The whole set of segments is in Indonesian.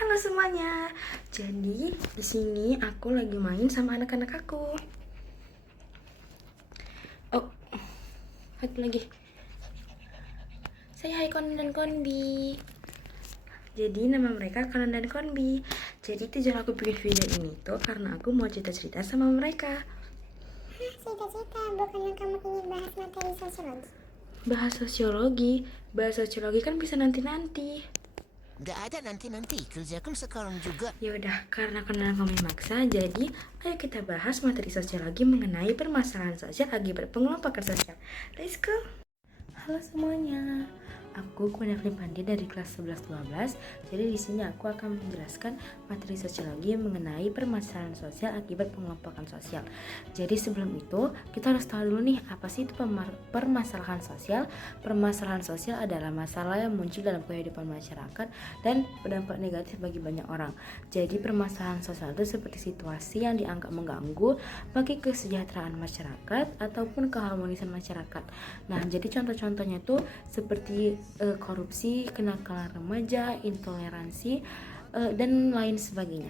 Halo semuanya. Jadi di sini aku lagi main sama anak-anak aku. Oh, satu lagi. Saya Hai Konon dan Konbi. Jadi nama mereka Konon dan Konbi. Jadi tujuan aku bikin video ini tuh karena aku mau cerita-cerita sama mereka. Cerita-cerita, bukannya kamu ingin bahas materi sosiologi? Bahas sosiologi kan bisa nanti-nanti. Nggak ada nanti-nanti, kerjakan sekarang juga. Ya udah, karena kami maksa, jadi ayo kita bahas materi sosiologi mengenai permasalahan sosial akibat pengelompokan sosial. Let's go. Halo semuanya. Aku Kunefli Pandi dari kelas 11-12. Jadi di sini aku akan menjelaskan materi sosiologi mengenai permasalahan sosial akibat pengelompokan sosial. Jadi sebelum itu, kita harus tahu dulu nih apa sih itu permasalahan sosial. Permasalahan sosial adalah masalah yang muncul dalam kehidupan masyarakat dan berdampak negatif bagi banyak orang. Jadi permasalahan sosial itu seperti situasi yang dianggap mengganggu bagi kesejahteraan masyarakat ataupun keharmonisan masyarakat. Nah, jadi contoh-contohnya tuh seperti korupsi, kenakalan remaja, intoleransi, dan lain sebagainya.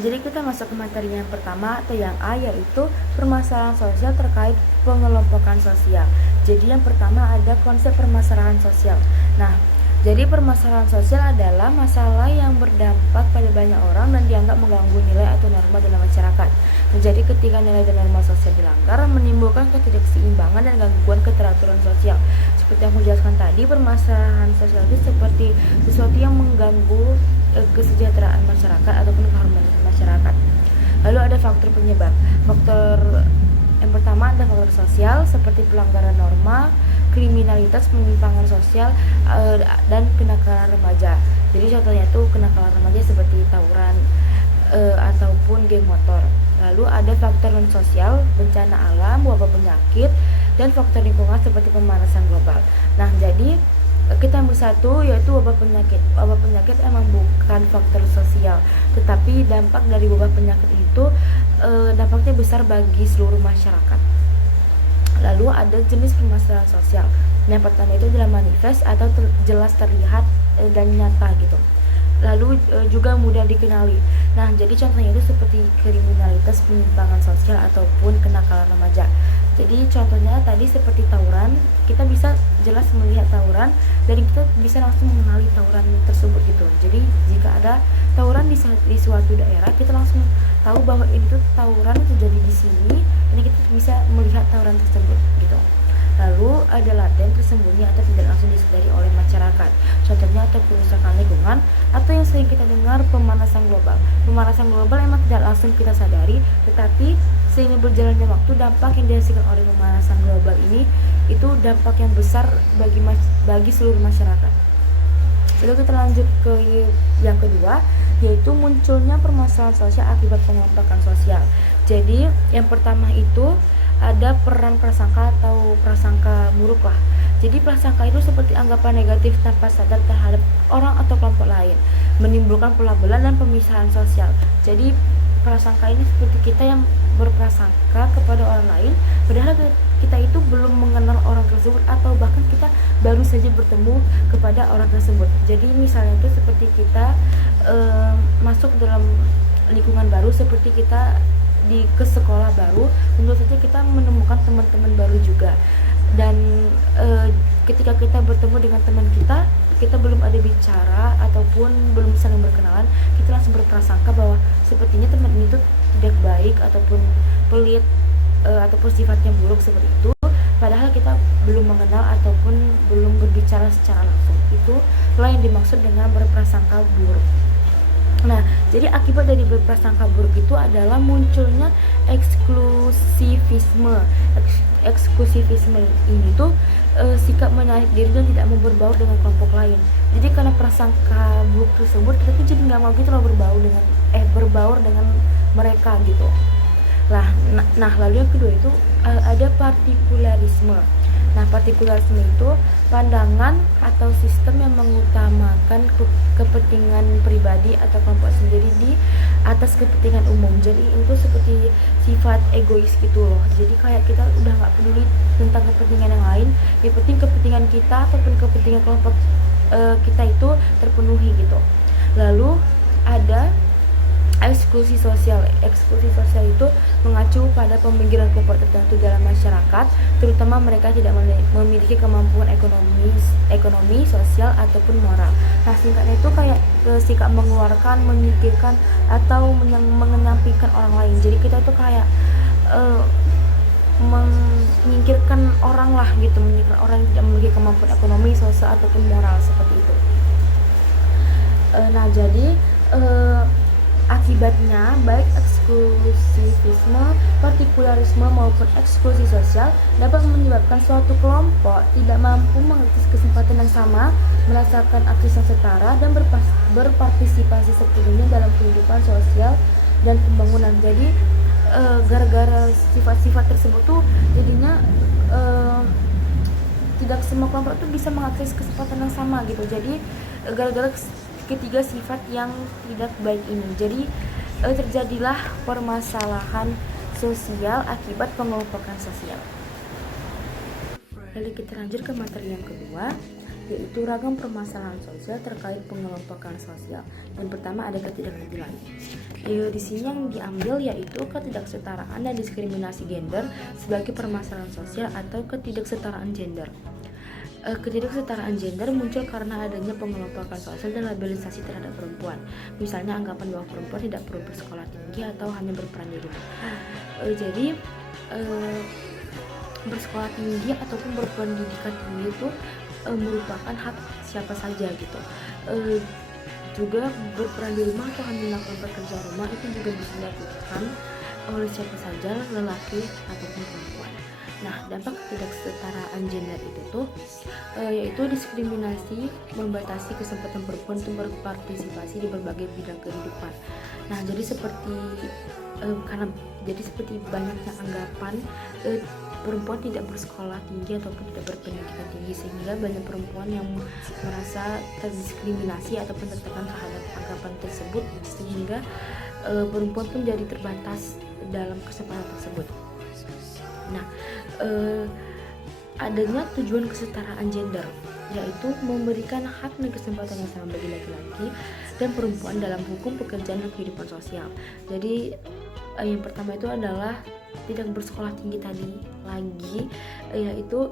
Jadi kita masuk ke materi yang pertama atau yang A, yaitu permasalahan sosial terkait pengelompokan sosial. Jadi yang pertama ada konsep permasalahan sosial. Nah, jadi permasalahan sosial adalah masalah yang berdampak pada banyak orang dan dianggap mengganggu nilai atau norma dalam masyarakat. Jadi ketika nilai dan norma sosial dilanggar, menimbulkan ketidakseimbangan dan gangguan keteraturan sosial. Seperti yang aku jelaskan tadi, permasalahan sosial itu seperti sesuatu yang mengganggu kesejahteraan masyarakat ataupun keharmonisan masyarakat. Lalu ada faktor penyebab. Faktor yang pertama ada faktor sosial seperti pelanggaran norma, kriminalitas, penyimpangan sosial, dan kenakalan remaja. Jadi contohnya itu kenakalan remaja seperti tawuran ataupun geng motor. Lalu ada faktor non sosial, bencana alam, wabah penyakit, dan faktor lingkungan seperti pemanasan global. Nah, jadi kita ambil satu, yaitu wabah penyakit. Wabah penyakit emang bukan faktor sosial, tetapi dampak dari wabah penyakit itu dampaknya besar bagi seluruh masyarakat. Lalu ada jenis permasalahan sosial. Yang pertama itu adalah manifest atau jelas terlihat dan nyata gitu. Lalu juga mudah dikenali. Nah, jadi contohnya itu seperti kriminalitas, penyimpangan sosial ataupun kenakalan remaja. Jadi contohnya tadi seperti tawuran, kita bisa jelas melihat tawuran dan kita bisa langsung mengenali tawuran tersebut gitu. Jadi jika ada tawuran di suatu daerah, kita langsung tahu bahwa ini tuh tawuran terjadi di sini, dan kita bisa melihat tawuran tersebut gitu. Lalu ada laten, tersembunyi atau tidak langsung disadari oleh masyarakat. Contohnya atau kerusakan lingkungan atau yang sering kita dengar pemanasan global. Pemanasan global emang tidak langsung kita sadari, tetapi seiring berjalannya waktu dampak yang dihasilkan oleh pemanasan global ini itu dampak yang besar bagi seluruh masyarakat. Lalu kita lanjut ke yang kedua, yaitu munculnya permasalahan sosial akibat pengelompokan sosial. Jadi yang pertama itu ada peran prasangka atau prasangka buruk lah. Jadi prasangka itu seperti anggapan negatif tanpa sadar terhadap orang atau kelompok lain, menimbulkan pelabelan dan pemisahan sosial. Jadi prasangka ini seperti kita yang berprasangka kepada orang lain, padahal kita itu belum mengenal orang tersebut atau bahkan kita baru saja bertemu kepada orang tersebut. Jadi misalnya itu seperti kita masuk dalam lingkungan baru, seperti kita ke sekolah baru, tentu saja kita menemukan teman-teman baru juga. Dan ketika kita bertemu dengan teman kita belum ada bicara ataupun belum saling berkenalan, kita langsung berprasangka bahwa sepertinya teman ini tuh tidak baik ataupun pelit ataupun sifatnya buruk seperti itu, padahal kita belum mengenal ataupun belum berbicara secara langsung. Itulah yang dimaksud dengan berprasangka buruk. Nah, jadi akibat dari berprasangka buruk itu adalah munculnya eksklusivisme. Eksklusivisme ini tuh sikap menarik diri dan tidak mau berbaur dengan kelompok lain. Jadi karena prasangka buruk tersebut, kita tuh jadi nggak mau gitu loh berbaur dengan mereka gitu. Nah, lalu yang kedua itu ada partikularisme. Nah, partikularisme itu pandangan atau sistem yang mengutamakan kepentingan pribadi atau kelompok sendiri di atas kepentingan umum. Jadi itu seperti sifat egois gitu loh. Jadi kayak kita udah nggak peduli tentang kepentingan yang lain, yang penting kepentingan kita ataupun kepentingan kelompok kita itu terpenuhi gitu. Lalu ada eksklusi sosial. Eksklusi sosial itu mengacu pada peminggiran kelompok tertentu dalam masyarakat, terutama mereka tidak memiliki kemampuan ekonomi, sosial ataupun moral. Nah, singkatnya itu kayak sikap mengeluarkan, menyingkirkan atau mengenyampingkan orang lain. Jadi kita itu kayak menyingkirkan orang lah gitu, menyingkirkan orang yang tidak memiliki kemampuan ekonomi, sosial ataupun moral seperti itu. Nah, jadi akibatnya baik eksklusivisme, partikularisme maupun eksklusi sosial dapat menyebabkan suatu kelompok tidak mampu mengakses kesempatan yang sama, merasakan akses yang setara, dan berpartisipasi sepenuhnya dalam kehidupan sosial dan pembangunan. Jadi gara-gara sifat-sifat tersebut tuh jadinya tidak semua kelompok tuh bisa mengakses kesempatan yang sama gitu. Jadi gara-gara ketiga sifat yang tidak baik ini, jadi terjadilah permasalahan sosial akibat pengelompokan sosial. Lalu kita lanjut ke materi yang kedua, yaitu ragam permasalahan sosial terkait pengelompokan sosial. Yang pertama ada ketidakadilan. Di sini yang diambil yaitu ketidaksetaraan dan diskriminasi gender sebagai permasalahan sosial atau ketidaksetaraan gender. Ketidaksetaraan gender muncul karena adanya pengelompokan sosial dan labelisasi terhadap perempuan. Misalnya anggapan bahwa perempuan tidak perlu bersekolah tinggi atau hanya berperan di rumah. Jadi bersekolah tinggi ataupun berpendidikan tinggi itu merupakan hak siapa saja gitu. Juga berperan di rumah atau hanya melakukan pekerjaan rumah itu juga bisa dilakukan oleh siapa saja, lelaki ataupun perempuan. Nah, dampak ketidaksetaraan gender itu tuh yaitu diskriminasi, membatasi kesempatan perempuan untuk berpartisipasi di berbagai bidang kehidupan. Nah, jadi seperti banyaknya anggapan perempuan tidak bersekolah tinggi ataupun tidak berpendidikan tinggi, sehingga banyak perempuan yang merasa terdiskriminasi ataupun tertekan terhadap anggapan tersebut, sehingga perempuan pun jadi terbatas dalam kesempatan tersebut. Nah, adanya tujuan kesetaraan gender, yaitu memberikan hak dan kesempatan yang sama bagi laki-laki dan perempuan dalam hukum, pekerjaan, dan kehidupan sosial. Jadi yang pertama itu adalah tidak bersekolah tinggi tadi lagi, yaitu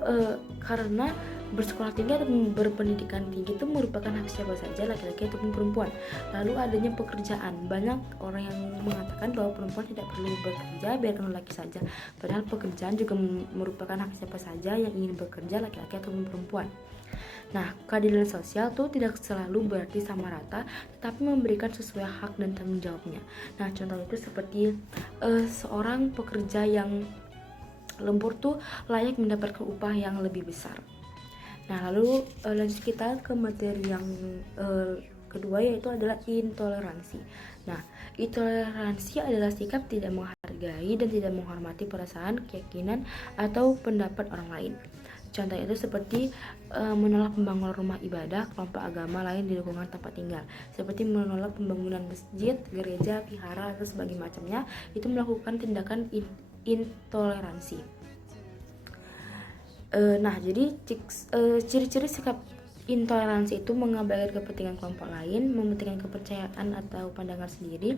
karena bersekolah tinggi atau berpendidikan tinggi itu merupakan hak siapa saja, laki-laki ataupun perempuan. Lalu adanya pekerjaan, banyak orang yang mengatakan bahwa perempuan tidak perlu bekerja, biarkan laki saja, padahal pekerjaan juga merupakan hak siapa saja yang ingin bekerja, laki-laki ataupun perempuan. Nah, keadilan sosial tuh tidak selalu berarti sama rata, tetapi memberikan sesuai hak dan tanggung jawabnya. Nah, contoh itu seperti seorang pekerja yang lembur tuh layak mendapatkan upah yang lebih besar. Nah, lalu lanjut kita ke materi yang kedua, yaitu adalah intoleransi. Nah, intoleransi adalah sikap tidak menghargai dan tidak menghormati perasaan, keyakinan, atau pendapat orang lain. Contohnya itu seperti menolak pembangunan rumah ibadah kelompok agama lain di lingkungan tempat tinggal, seperti menolak pembangunan masjid, gereja, vihara, atau sebagainya macamnya. Itu melakukan tindakan intoleransi. Nah, jadi ciri-ciri sikap intoleransi itu mengabaikan kepentingan kelompok lain, mementingkan kepercayaan atau pandangan sendiri,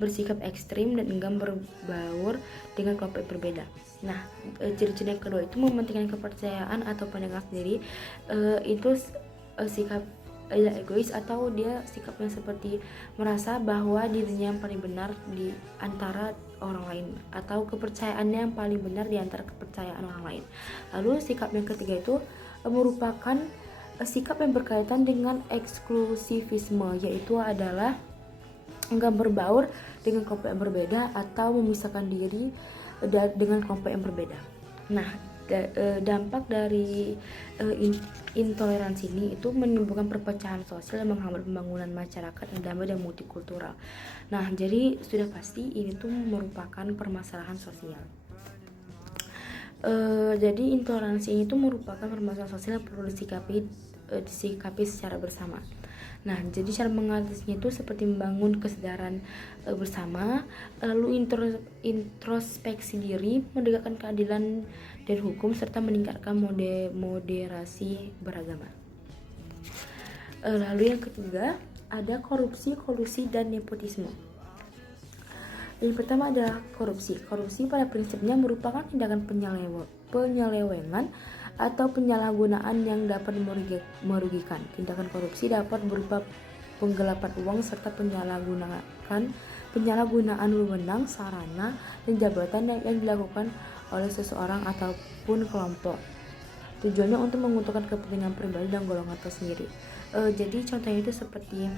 bersikap ekstrim, dan enggan berbaur dengan kelompok yang berbeda. Nah, ciri-ciri yang kedua itu mementingkan kepercayaan atau pandangan sendiri, itu sikap egois, atau dia sikapnya seperti merasa bahwa dirinya yang paling benar di antara orang lain, atau kepercayaannya yang paling benar di antara kepercayaan orang lain. Lalu sikap yang ketiga itu merupakan sikap yang berkaitan dengan eksklusivisme, yaitu adalah enggan berbaur dengan kelompok yang berbeda atau memisahkan diri dengan kelompok yang berbeda. Nah, dampak dari intoleransi ini itu menimbulkan perpecahan sosial dan menghambat pembangunan masyarakat yang damai dan multikultural. Nah, jadi sudah pasti ini tuh merupakan permasalahan sosial. Jadi intoleransi ini tuh merupakan permasalahan sosial yang perlu disikapi secara bersama. Nah, jadi cara mengatasinya itu seperti membangun kesadaran bersama, lalu introspeksi diri, menegakkan keadilan dan hukum, serta meningkatkan moderasi beragama. Lalu yang ketiga ada korupsi, kolusi, dan nepotisme. Yang pertama adalah korupsi. Korupsi pada prinsipnya merupakan tindakan penyelewengan atau penyalahgunaan yang dapat merugikan. Tindakan korupsi dapat berupa penggelapan uang serta penyalahgunaan wewenang, sarana, dan jabatan yang dilakukan oleh seseorang ataupun kelompok. Tujuannya untuk menguntungkan kepentingan pribadi dan golongan tersendiri. Jadi contohnya itu seperti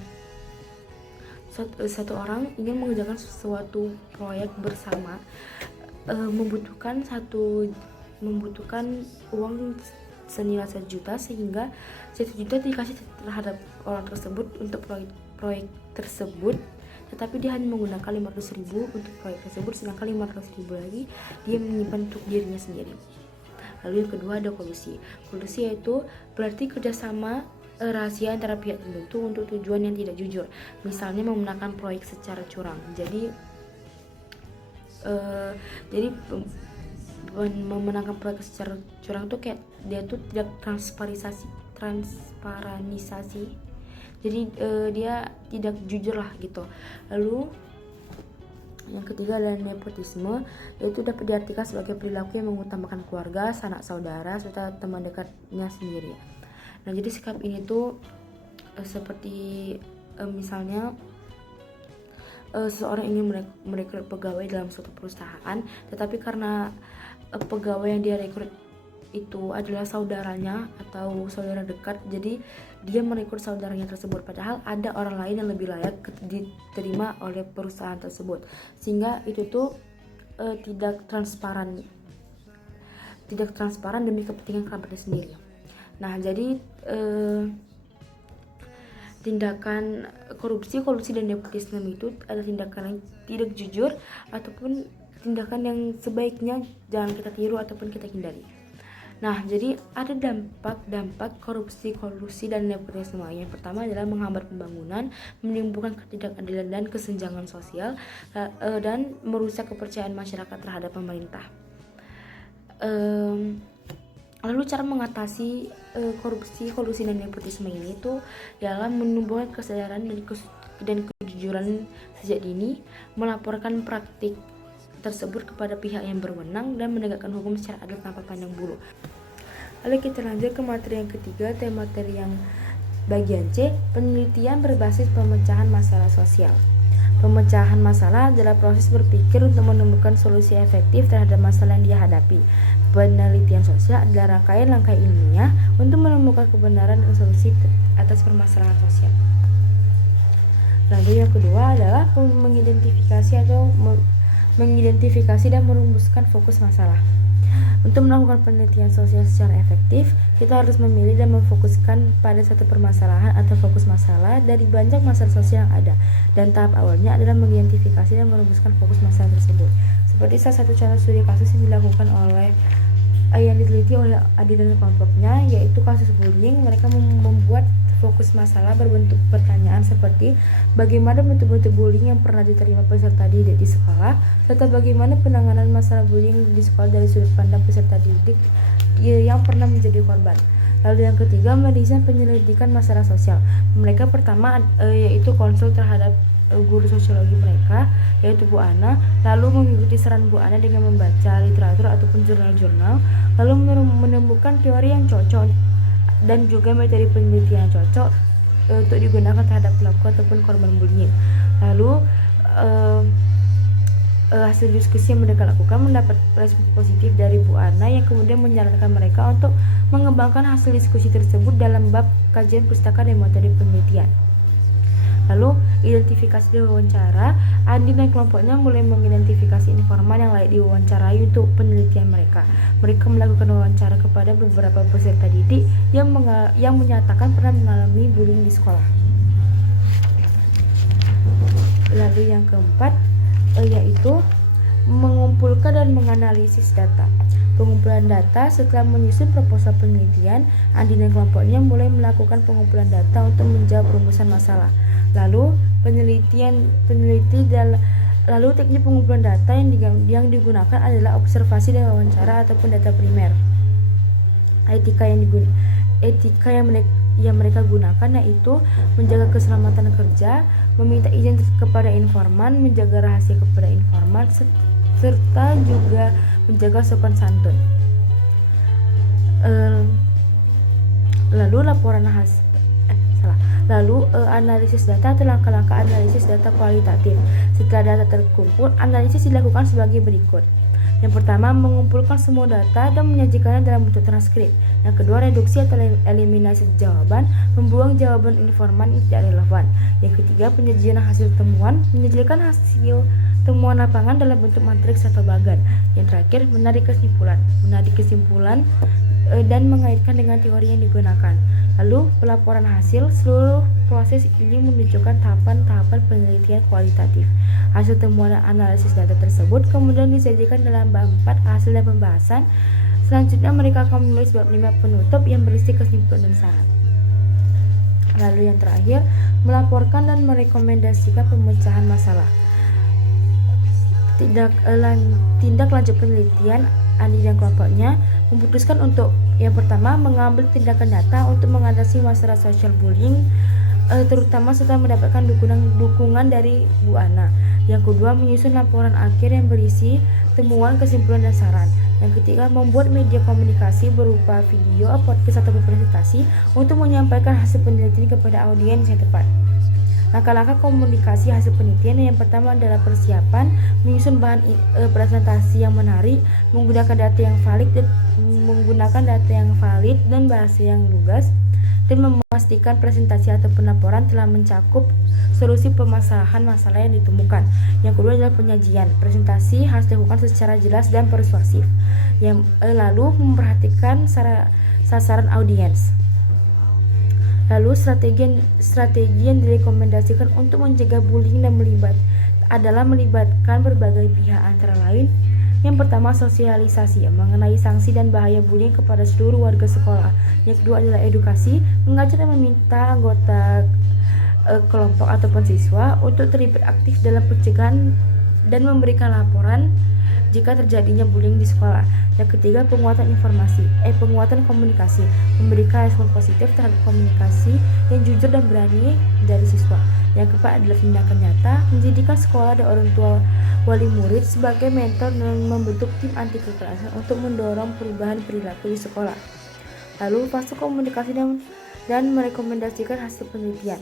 satu orang ingin mengerjakan suatu proyek bersama, membutuhkan uang senilai 1 juta, sehingga 1 juta dikasih terhadap orang tersebut untuk proyek tersebut, tetapi dia hanya menggunakan 500.000 untuk proyek tersebut, sedangkan 500.000 lagi dia menyimpan untuk dirinya sendiri. Lalu yang kedua ada kolusi. Kolusi yaitu berarti kerjasama rahasia antara pihak tertentu untuk tujuan yang tidak jujur, misalnya memenangkan proyek secara curang. Jadi memenangkan proyek secara curang tuh kayak dia tuh tidak transparansi, jadi dia tidak jujur lah gitu. Lalu yang ketiga adalah nepotisme, yaitu dapat diartikan sebagai perilaku yang mengutamakan keluarga, sanak saudara, serta teman dekatnya sendiri. Nah, jadi sikap ini tuh seperti misalnya seseorang ingin merekrut pegawai dalam suatu perusahaan, tetapi karena pegawai yang dia rekrut itu adalah saudaranya atau saudara dekat, jadi dia merekrut saudaranya tersebut, padahal ada orang lain yang lebih layak diterima oleh perusahaan tersebut, sehingga itu tuh tidak transparan demi kepentingan kerabatnya sendiri. Nah, jadi tindakan korupsi, kolusi, dan nepotisme itu adalah tindakan yang tidak jujur ataupun tindakan yang sebaiknya jangan kita tiru ataupun kita hindari. Nah, jadi ada dampak korupsi, kolusi, dan nepotisme. Yang pertama adalah menghambat pembangunan, menimbulkan ketidakadilan dan kesenjangan sosial, dan merusak kepercayaan masyarakat terhadap pemerintah. Lalu cara mengatasi korupsi, kolusi, dan nepotisme ini itu dalam menumbuhkan kesadaran dan kejujuran sejak dini, melaporkan praktik tersebut kepada pihak yang berwenang, dan menegakkan hukum secara adil tanpa pandang bulu. Lalu kita lanjut ke materi yang ketiga, materi yang bagian C, penelitian berbasis pemecahan masalah sosial. Pemecahan masalah adalah proses berpikir untuk menemukan solusi efektif terhadap masalah yang dihadapi. Penelitian sosial adalah rangkaian langkah ilmiah untuk menemukan kebenaran dan solusi atas permasalahan sosial. Lalu yang kedua adalah mengidentifikasi dan merumuskan fokus masalah. Untuk melakukan penelitian sosial secara efektif, kita harus memilih dan memfokuskan pada satu permasalahan atau fokus masalah dari banyak masalah sosial yang ada. Dan tahap awalnya adalah mengidentifikasi dan merumuskan fokus masalah tersebut. Seperti salah satu contoh studi kasus yang dilakukan oleh yang diteliti oleh Adi dan kelompoknya, yaitu kasus bullying. Mereka membuat fokus masalah berbentuk pertanyaan seperti bagaimana bentuk-bentuk bullying yang pernah diterima peserta didik di sekolah, serta bagaimana penanganan masalah bullying di sekolah dari sudut pandang peserta didik yang pernah menjadi korban. Lalu yang ketiga, mendesain penyelidikan masalah sosial. Mereka pertama yaitu konsul terhadap guru sosiologi mereka, yaitu Bu Ana, lalu mengikuti saran Bu Ana dengan membaca literatur ataupun jurnal-jurnal, lalu menemukan teori yang cocok dan juga metode penelitian yang cocok untuk digunakan terhadap pelaku ataupun korban bullying. Lalu hasil diskusi yang mereka lakukan mendapat respon positif dari Bu Ana, yang kemudian menyarankan mereka untuk mengembangkan hasil diskusi tersebut dalam bab kajian pustaka dan metode penelitian. Lalu identifikasi dan wawancara. Andi dan kelompoknya mulai mengidentifikasi informan yang layak diwawancarai untuk penelitian mereka. Mereka melakukan wawancara kepada beberapa peserta didik yang menyatakan pernah mengalami bullying di sekolah. Lalu yang keempat yaitu mengumpulkan dan menganalisis data. Pengumpulan data. Setelah menyusun proposal penelitian, Andi dan kelompoknya mulai melakukan pengumpulan data untuk menjawab rumusan masalah. Lalu lalu teknik pengumpulan data yang digunakan adalah observasi dan wawancara ataupun data primer. Etika yang mereka gunakan yaitu menjaga keselamatan kerja, meminta izin kepada informan, menjaga rahasia kepada informan, serta juga menjaga sopan santun. Lalu analisis data atau langkah-langkah analisis data kualitatif. Setelah data terkumpul, analisis dilakukan sebagai berikut. Yang pertama, mengumpulkan semua data dan menyajikannya dalam bentuk transkrip. Yang kedua, reduksi atau eliminasi jawaban, membuang jawaban informan yang tidak relevan. Yang ketiga, penyajian hasil temuan, menyajikan hasil temuan lapangan dalam bentuk matriks atau bagan. Yang terakhir, menarik kesimpulan dan mengaitkan dengan teori yang digunakan. Lalu, pelaporan hasil. Seluruh proses ini menunjukkan tahapan-tahapan penelitian kualitatif. Hasil temuan dan analisis data tersebut kemudian disajikan dalam bab 4 hasil dan pembahasan. Selanjutnya mereka akan menulis bab 5 penutup yang berisi kesimpulan dan saran. Lalu yang terakhir, melaporkan dan merekomendasikan pemecahan masalah. Tindak lanjut penelitian. Andi dan kelompoknya memutuskan untuk yang pertama, mengambil tindakan nyata untuk mengatasi masalah social bullying, terutama setelah mendapatkan dukungan dari Bu Ana. Yang kedua, menyusun laporan akhir yang berisi temuan, kesimpulan, dan saran. Yang ketiga, membuat media komunikasi berupa video, podcast, atau presentasi untuk menyampaikan hasil penelitian kepada audiens yang tepat. Langkah-langkah komunikasi hasil penelitian yang pertama adalah persiapan, menyusun bahan presentasi yang menarik, menggunakan data yang valid dan bahasa yang lugas, dan memastikan presentasi atau pelaporan telah mencakup solusi permasalahan masalah yang ditemukan. Yang kedua adalah penyajian. Presentasi harus dilakukan secara jelas dan persuasif. Lalu memperhatikan sasaran audiens. Lalu strategi yang direkomendasikan untuk mencegah bullying dan melibatkan berbagai pihak, antara lain yang pertama, sosialisasi mengenai sanksi dan bahaya bullying kepada seluruh warga sekolah. Yang kedua adalah edukasi, mengajak dan meminta anggota kelompok ataupun siswa untuk terlibat aktif dalam pencegahan dan memberikan laporan jika terjadinya bullying di sekolah. Yang ketiga, penguatan komunikasi, memberikan respon positif terhadap komunikasi yang jujur dan berani dari siswa. Yang keempat adalah tindakan nyata, menjadikan sekolah dan orang tua wali murid sebagai mentor dan membentuk tim anti kekerasan untuk mendorong perubahan perilaku di sekolah. Lalu fase komunikasi dan merekomendasikan hasil penelitian.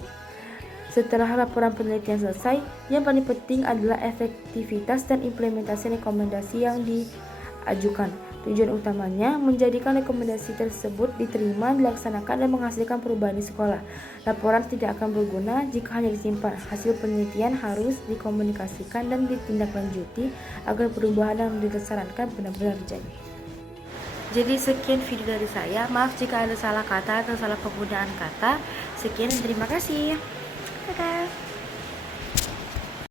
Setelah laporan penelitian selesai, yang paling penting adalah efektivitas dan implementasi rekomendasi yang diajukan. Tujuan utamanya menjadikan rekomendasi tersebut diterima, dilaksanakan, dan menghasilkan perubahan di sekolah. Laporan tidak akan berguna jika hanya disimpan. Hasil penelitian harus dikomunikasikan dan ditindaklanjuti agar perubahan yang disarankan benar-benar terjadi. Jadi sekian video dari saya. Maaf jika ada salah kata atau salah penggunaan kata. Sekian dan terima kasih. Dadah.